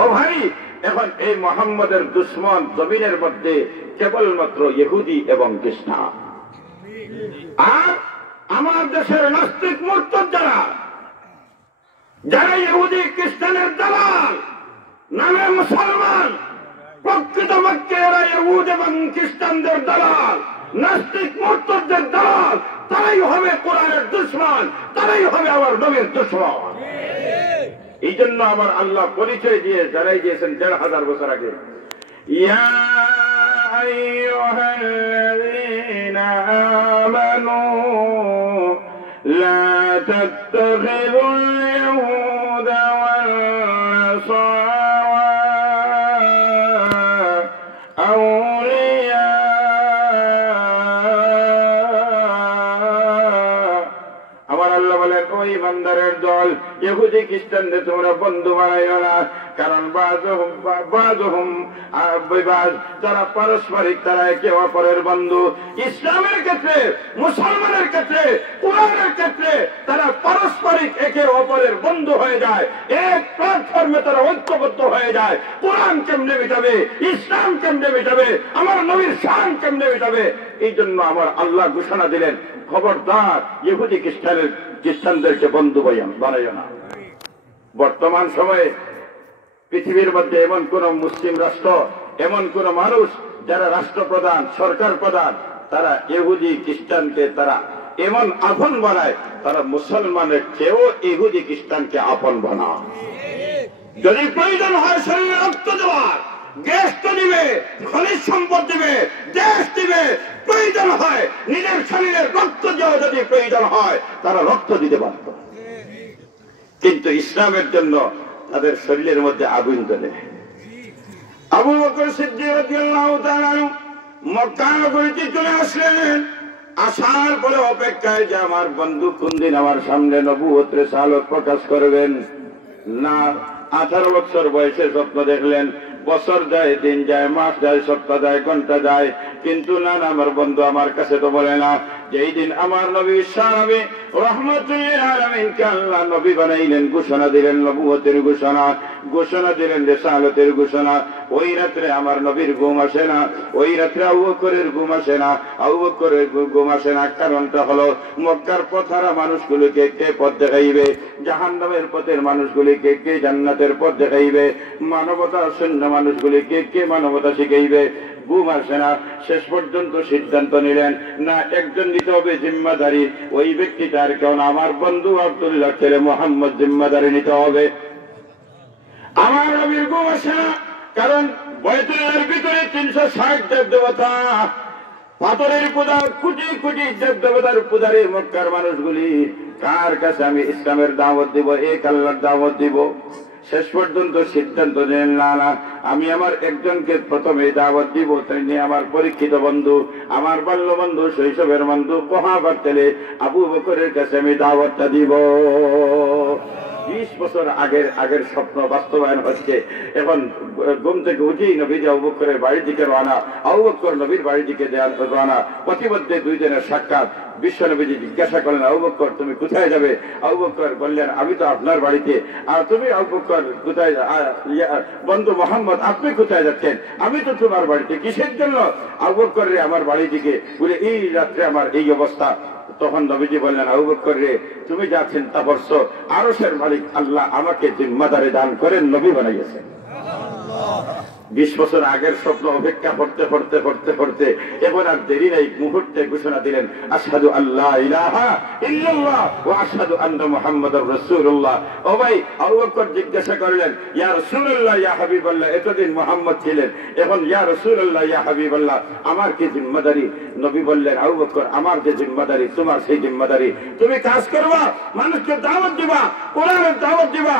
ও ভাই, এখন এই মুহাম্মদের দুশমন জমিনের মধ্যে কেবলমাত্র ইহুদি এবং খ্রিস্টান। আর আমার দেশের নাস্তিক মুরতাদ যারা ইহুদি খ্রিস্টানের দালাল নামে মুসলমান, প্রকৃত পক্ষে এরা ইহুদ এবং খ্রিস্টানদের দালাল, নাস্তিক মুরতাদদের দালাল। তারাই হবে কোরআনের দুশমন, তারাই হবে আমার নবীর দুশমন। এই জন্য আমার আল্লাহ পরিচয় দিয়ে যারাই দিয়েছেন ১,৫০০ বছর আগে, ইয়া আইয়ুহাল্লাযীনা আমানু লা তাত্তাখিযুল ইয়াহুদা ওয়ান নাসারা আউলিয়া। আমার আল্লাহ বলেন, ওই বান্দারের দল ইহুদি খ্রিস্টানদের তোমরা বন্ধু বানাইও না, কারণ যারা পারস্পরিক তারা একে অপরের বন্ধু। ইসলামের ক্ষেত্রে, মুসলমানের ক্ষেত্রে, কোরআনের ক্ষেত্রে তারা পারস্পরিক একে অপরের বন্ধু হয়ে যায়, এক প্ল্যাটফর্মে তারা ঐক্যবদ্ধ হয়ে যায়। কোরআন কেমনে মেটাবে, ইসলাম কেমনে মেটাবে, আমার নবীর শান কেমনে মেটাবে? এই জন্য আমার আল্লাহ ঘোষণা দিলেন, খবরদার ইহুদি খ্রিস্টানদেরকে বন্ধু বানাইও না। বর্তমান সময়ে পৃথিবীর মধ্যে এমন কোন মুসলিম রাষ্ট্র, এমন কোন মানুষ যারা রাষ্ট্রপ্রধান, সরকার প্রধান, তারা ইহুদি খ্রিস্টানকে তারা এমন আপন বানায়, তারা মুসলমানের চেয়েও ইহুদি খ্রিস্টানকে আপন বানায়। যদি প্রয়োজন হয় শরীরে রক্ত দেওয়ার, গ্যাস তো দিবে, খনিজ সম্পদ দিবে, দেশ দিবে, প্রয়োজন হয় নিজের শরীরের রক্ত দেওয়া যদি প্রয়োজন হয় তারা রক্ত দিতে পারত। কিন্তু ইসলামের জন্য তাদের শরীরের মধ্যে আগুন জ্বলে। আবু বকর সিদ্দিক রাদিয়াল্লাহু তাআলা মক্কা নগরীতে চলে আসলেন। আসার পরে অপেক্ষায় যে আমার বন্ধু কোন দিন আমার সামনে নবুয়তের রিসালাত প্রকাশ করবেন। না, 18 বছর বয়সে স্বপ্ন দেখলেন। বছর যায়, দিন যায়, মাস যায়, সপ্তাহ যায়, ঘন্টা যায়, কিন্তু না, আমার বন্ধু আমার কাছে তো বলে না যেই দিন আমার নবী বিশ্বনবী রাহমাতুল লিল আলামিনকে আল্লাহ নবী বানাইলেন, ঘোষণা দিলেন নবুয়তের ঘোষণা দিলেন রিসালাতের ঘোষণা। ওই রাত্রে আমার নবীর ঘুম আসে না, ওই রাত্রে আবু বকরের ঘুম আসে না, আবু বকরের ঘুম আসে না। কারণটা হলো মক্কার পথহারা মানুষগুলোকে কে পথ দেখাইবে, জাহান্নামের পথের মানুষগুলিকে কে জান্নাতের পথ দেখাইবে, মানবতা শূন্য মানুষগুলিকে কে মানবতা শিখাইবে। ঘুম আসে না। শেষ পর্যন্ত সিদ্ধান্ত নিলেন, না, একজন নিতে হবে জিম্মাদারি। ওই ব্যক্তিটার কেউ না, আমার বন্ধু আব্দুল্লাহ ছেলে মোহাম্মদ জিম্মাদারি নিতে হবে। আমার নবীর ঘুম আসে না, কারণ বয়তুল্লাহর ভিতরে 360 দেবদেবতা, পাথরের পূজা, কোটি কোটি দেবদেবতার পূজারী মক্কার মানুষগুলি, কার কাছে আমি ইসলামের দাওয়াত দিব, এক আল্লাহর দাওয়াত দিব? শেষ পর্যন্ত সিদ্ধান্ত নিলেন, না, আমি আমার একজনকে প্রথমে দাওয়াত দিব, তিনি আমার পরীক্ষিত বন্ধু, আমার বাল্য বন্ধু, শৈশবের বন্ধু, কোহাবার ছেলে আবু বকরের কাছে আমি দাওয়াতটা দিব। 20 বছর আগের স্বপ্ন বাস্তবায়ন হচ্ছে। এখন ঘুম থেকে উঠেই নবীজি আবু বকরের বাড়ির দিকে রওনা, আবু বকর নবীর বাড়ির দিকে রওনা। প্রতিমধ্যে 2 দিনের সাক্ষাৎ। বিশ্ব নবীজি জিজ্ঞাসা করলেন, আবু বকর তুমি কোথায় যাবে? আবু বকর বললেন, আমি তো আপনার বাড়িতে। আর তুমি আবু বকর কোথায়? বন্ধু মোহাম্মদ আপনি কোথায় যাচ্ছেন? আমি তো তোমার বাড়িতে। কিসের জন্য? আবু বকর রে আমার বাড়ি দিকে। বলে এই রাত্রে আমার এই অবস্থা। তখন নবীজি বললেন, আবু বকর রে তুমি যা চিন্তা করছো, আরশের মালিক আল্লাহ আমাকে জিম্মাদারি দান করেন, নবী বানাইয়েছেন। 20 বছর আগের স্বপ্ন অপেক্ষা করতে এবার আর দেরি নাই, মুহূর্তে ঘোষণা দিলেন, আশহাদু আল্লা ইলাহা ইল্লাল্লাহ ওয়া আশহাদু আন্না মুহাম্মাদার রাসূলুল্লাহ। ও ভাই, আবু বকর জিজ্ঞাসা করলেন, ইয়া রাসূলুল্লাহ, ইয়া হাবিবাল্লাহ, এতদিন মুহাম্মদ ছিলেন, এখন ইয়া রাসূলুল্লাহ, ইয়া হাবিবাল্লাহ, আমার কি জিম্মাদারি? নবী বললেন, আবু বকর আমার যে জিম্মাদারি তোমার সেই জিম্মাদারি। তুমি কাজ করবা, মানুষকে দাওয়াত দিবা, কোরআনের দাওয়াত দিবা,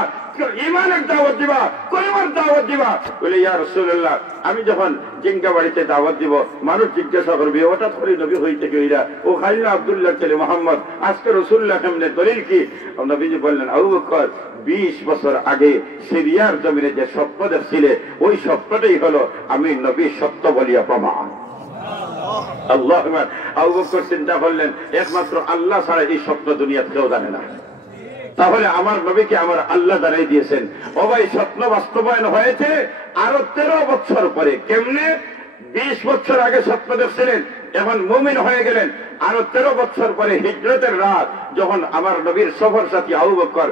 ইমানের দাওয়াত দিবা, কলিমার দাওয়াত দিবা। বলে, ইয়া রাসূলুল্লাহ, আমি যখন জিঙ্কা বাড়িতে দাওয়াত দিব, মানুষ জিজ্ঞাসা করবে ওটা ধরে নবী হইতে গিয়া ও খাইলা আব্দুল্লাহ ছেলে মোহাম্মদ, আজকে রাসূলুল্লাহ কেমনে দলিল কি? নবীজি বললেন, আবু বকর 20 বছর আগে সিরিয়ার জমিনে যে স্বপ্ন দেখছিলে, ওই স্বপ্নটাই হলো আমি নবী সত্য বলিয়া প্রমাণ। আল্লাহু আকবার। আবু বকর চিন্তা করলেন, একমাত্র আল্লাহ ছাড়া এই স্বপ্ন দুনিয়াতে কেউ জানে না। তাহলে আমার নবীকে আমার আল্লাহ দাঁড়াই দিয়েছেন। ও ভাই, স্বপ্ন বাস্তবায়ন হয়েছে আরো 13 বছর পরে। কেমনে? 20 বছর আগে স্বপ্ন দেখছিলেন, এখন মুমিন হয়ে গেলেন। আরো 13 বছর পরে হিজরতের রাত যখন আমার নবীর সফর সাথী আবু বকর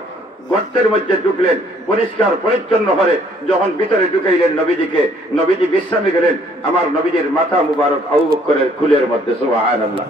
গর্তের মধ্যে ঢুকলেন, পরিষ্কার পরিচ্ছন্ন হয়ে যখন ভিতরে ঢুকাইলেন নবীজিকে, নবীজি বিশ্রামে গেলেন। আমার নবীজির মাথা মুবারক আবু বকরের খুলের মধ্যে। সুবহানাল্লাহ।